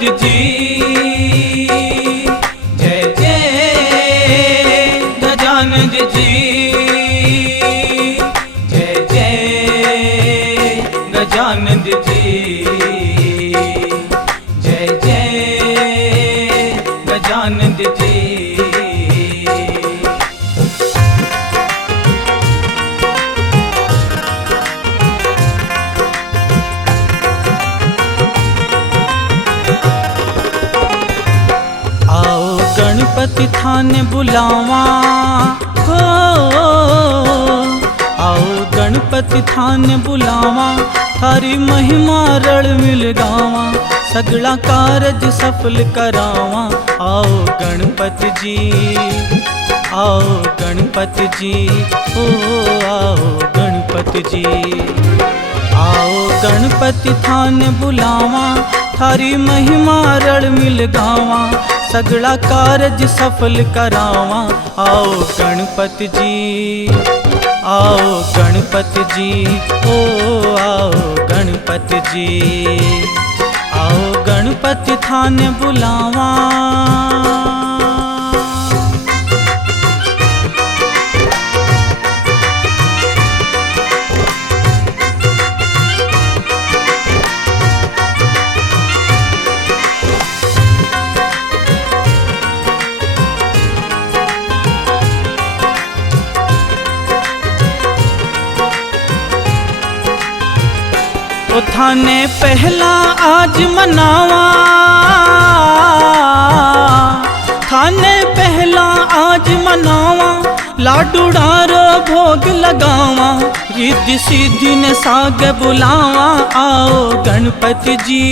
गजानंद जी, जय जय गजानंद जी, जय जय गजानंद जी, जय जय गजानंद जी। गणपति थाने बुलावा हो, आओ गणपति थाने बुलावा, थारी महिमा रण मिल गावा, सगला कारज सफल करावा। आओ गणपति जी, आओ गणपति जी, ओ आओ गणपति जी। आओ गणपति थाने बुलावा, थारी महिमा रण मिल गावा, सगला कारज सफल करावा। आओ गणपति जी, आओ गणपति जी, ओ आओ गणपति जी, आओ गणपति थाने बुलावा। थाने पहला आज मनावा, थाने पहला आज मनावा, लाडू डारो भोग लगावा, रिद्धि सिद्धि ने साग बुलावा। आओ गणपति जी,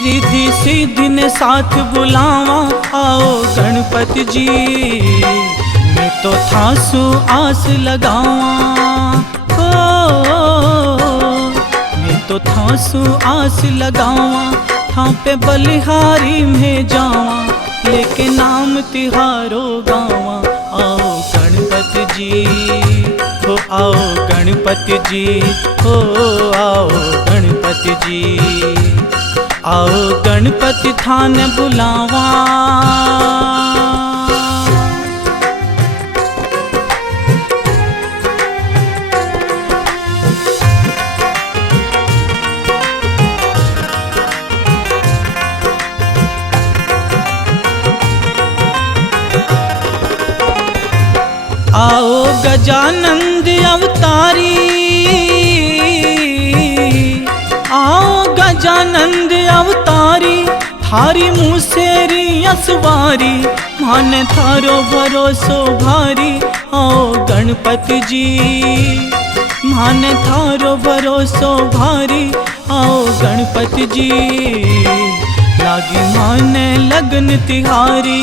रिद्धि सिद्धि ने साथ बुलावा। आओ गणपति जी, मैं तो थासु आस लगावा, तो थासु आस लगावा, थां पे बलिहारी में जावा, लेके नाम तिहारो गावा। आओ गणपति जी, हो आओ गणपति जी, हो आओ गणपति जी, आओ गणपति थाने बुलावा। आओ गजानंद अवतारी, आओ गजानंद अवतारी, थारी मुसेरी असवारी, माने थारो भरोसो भारी। आओ गणपति जी, माने थारो भरोसो भारी। आओ गणपति जी, लागी माने लगन तिहारी,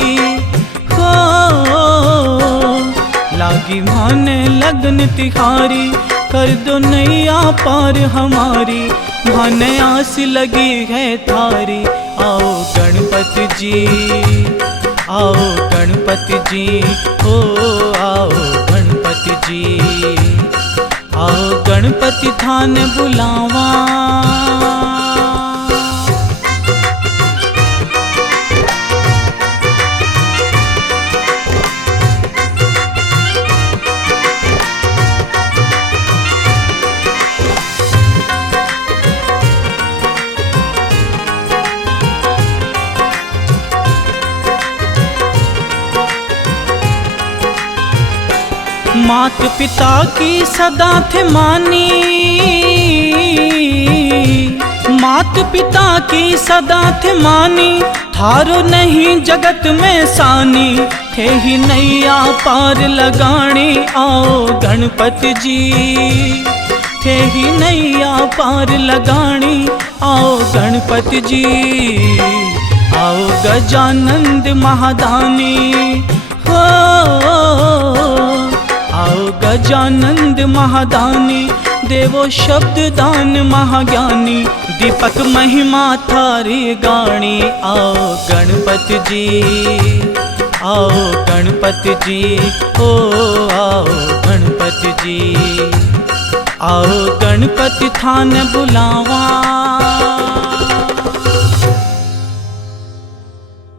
हो लागी माने लगन तिहारी, कर दो नैया पार हमारी, माने आस लगी है थारी। आओ गणपति जी, आओ गणपति जी, ओ आओ गणपति जी, आओ गणपति थाने बुलावा। मात पिता की सदा थे मानी, मात पिता की सदा थे मानी, थारो नहीं जगत में सानी, थे ही नैया पार लगानी। आओ गणपति जी, थे ही नैया पार लगानी। आओ गणपति जी, आओ गजानंद महादानी, हो आओ गजानंद महादानी, देवो शब्द दान महाज्ञानी, दीपक महिमा थारी गाणी। आओ गणपति जी, आओ गणपति जी, ओ आओ गणपति जी, आओ गणपति थाने बुलावा।